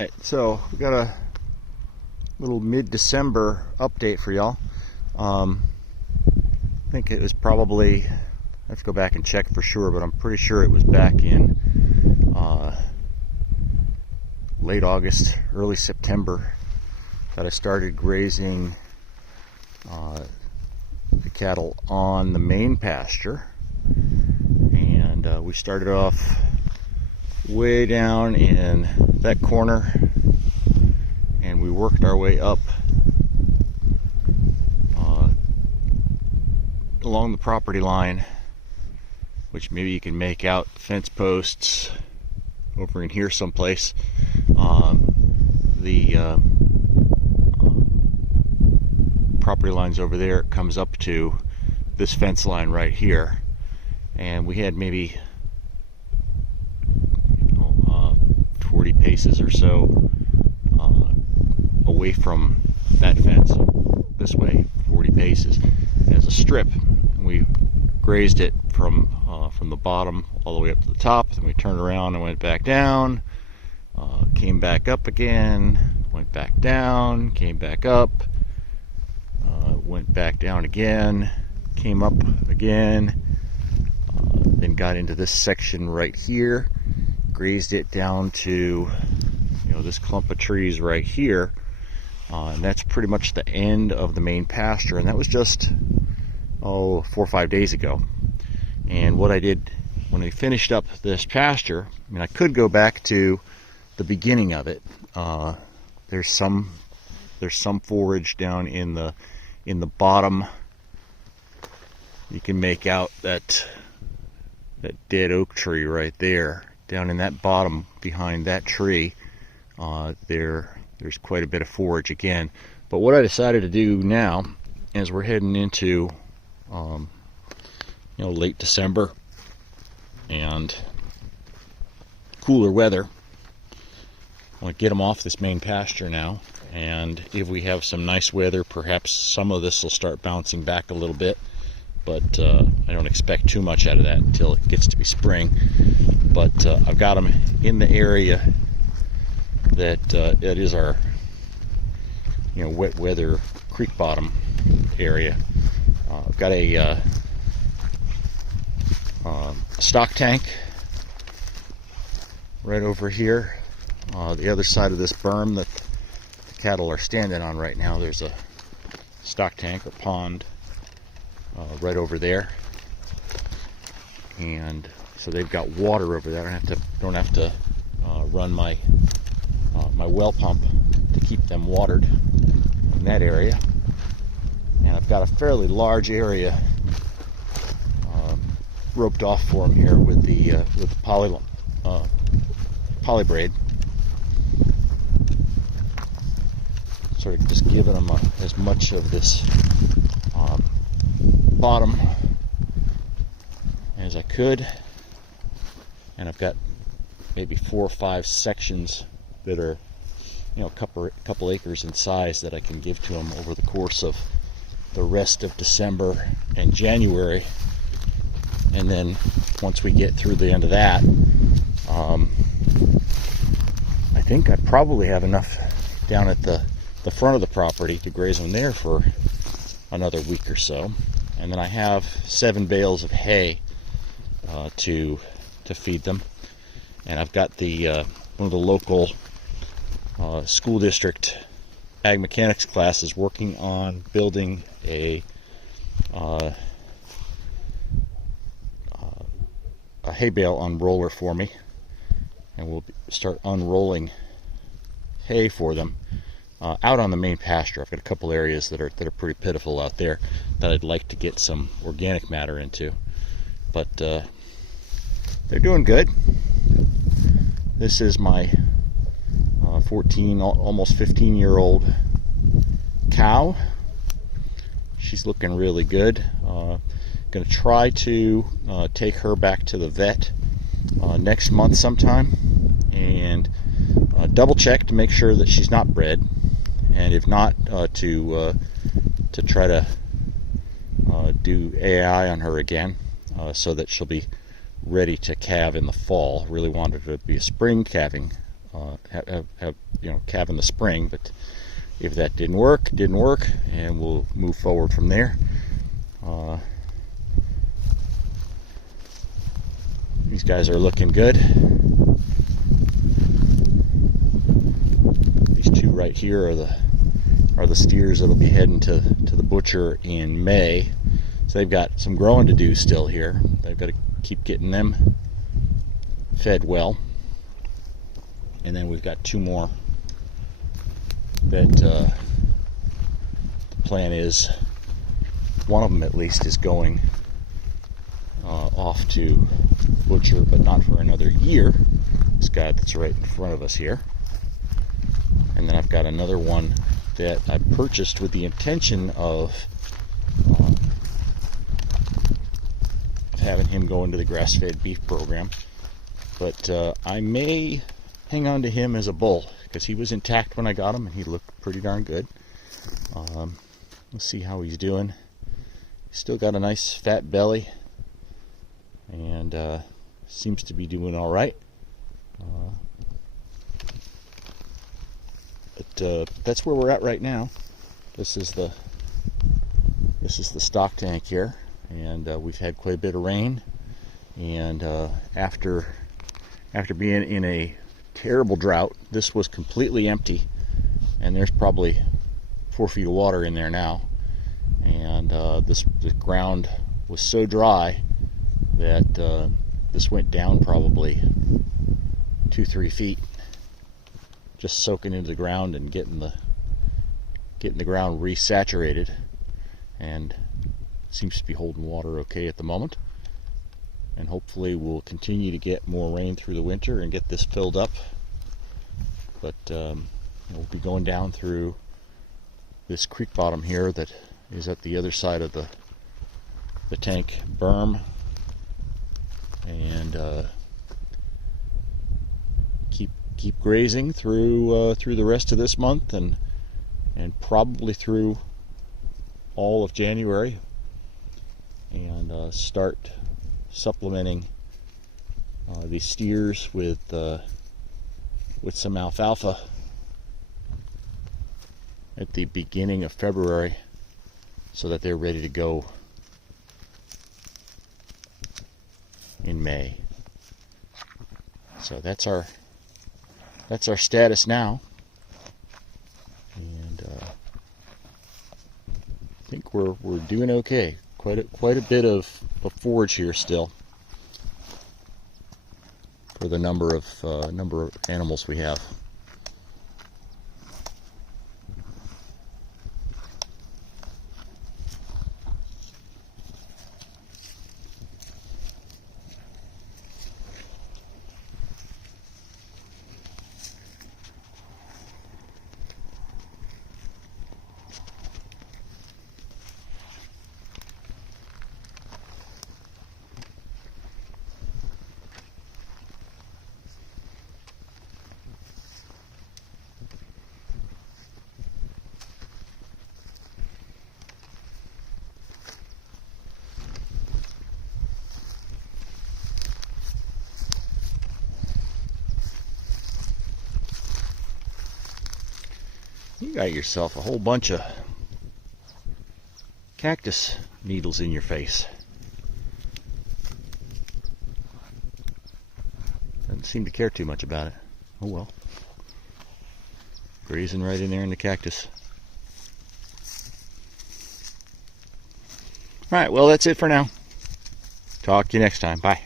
Alright, so we got a little mid-December update for y'all. I think it was probably, I have to go back and check for sure, but I'm pretty sure it was back in late August, early September that I started grazing the cattle on the main pasture. And we started off way down in that corner, and we worked our way up along the property line, which maybe you can make out fence posts over in here someplace. The property line's over there. It comes up to this fence line right here, and we had maybe 40 paces or so away from that fence, this way 40 paces, as a strip. And we grazed it from the bottom all the way up to the top. Then we turned around and went back down, came back up again, went back down, came back up, went back down again, came up again, then got into this section right here, grazed it down to, this clump of trees right here, and that's pretty much the end of the main pasture. And that was just 4 or 5 days ago. And what I did when I finished up this pasture, I could go back to the beginning of it. There's some forage down in the bottom. You can make out that dead oak tree right there. Down in that bottom behind that tree, there's quite a bit of forage again. But what I decided to do now, as we're heading into late December and cooler weather, I want to get them off this main pasture now. And if we have some nice weather, perhaps some of this will start bouncing back a little bit. But I don't expect too much out of that until it gets to be spring. But I've got them in the area that it is our wet weather creek bottom area. I've got a stock tank right over here. The other side of this berm that the cattle are standing on right now, there's a stock tank or pond right over there, and so they've got water over there. I don't have to run my well pump to keep them watered in that area. And I've got a fairly large area roped off for them here with the poly braid, sort of just giving them as much of this bottom as I could. And I've got maybe 4 or 5 sections that are a couple acres in size that I can give to them over the course of the rest of December and January. And then once we get through the end of that, I think I probably have enough down at the front of the property to graze them there for another week or so. And then I have 7 bales of hay to feed them. And I've got one of the local school district ag mechanics classes working on building a hay bale unroller for me, and we'll start unrolling hay for them out on the main pasture. I've got a couple areas that are pretty pitiful out there that I'd like to get some organic matter into, but they're doing good. This is my 14, almost 15-year-old cow. She's looking really good. Going to try to take her back to the vet next month sometime, and double check to make sure that she's not bred, and if not, to try to do AI on her again, so that she'll be ready to calve in the fall. Really wanted her to be a spring calving have calve in the spring. But if that didn't work, and we'll move forward from there. These guys are looking good. These two right here are the steers that'll be heading to the butcher in May. So they've got some growing to do still here. They've got to keep getting them fed well. And then we've got two more that the plan is, one of them at least is going off to butcher, but not for another year. This guy that's right in front of us here. And then I've got another one that I purchased with the intention of having him go into the grass-fed beef program. But I may hang on to him as a bull, because he was intact when I got him and he looked pretty darn good. Let's see how he's doing. He's still got a nice fat belly and seems to be doing all right. But that's where we're at right now. This is the stock tank here, and we've had quite a bit of rain. And after being in a terrible drought, this was completely empty, and there's probably 4 feet of water in there now. And the ground was so dry that this went down probably 2-3 feet, just soaking into the ground and getting the ground resaturated, and seems to be holding water okay at the moment. And hopefully we'll continue to get more rain through the winter and get this filled up. But we'll be going down through this creek bottom here that is at the other side of the tank berm, and keep grazing through the rest of this month, and probably through all of January, and start supplementing these steers with some alfalfa at the beginning of February, so that they're ready to go in May. So that's our status now, and I think we're doing okay. Quite a bit of forage here still for the number of animals we have. You got yourself a whole bunch of cactus needles in your face. Doesn't seem to care too much about it. Oh well. Grazing right in there in the cactus. Alright, well that's it for now. Talk to you next time. Bye.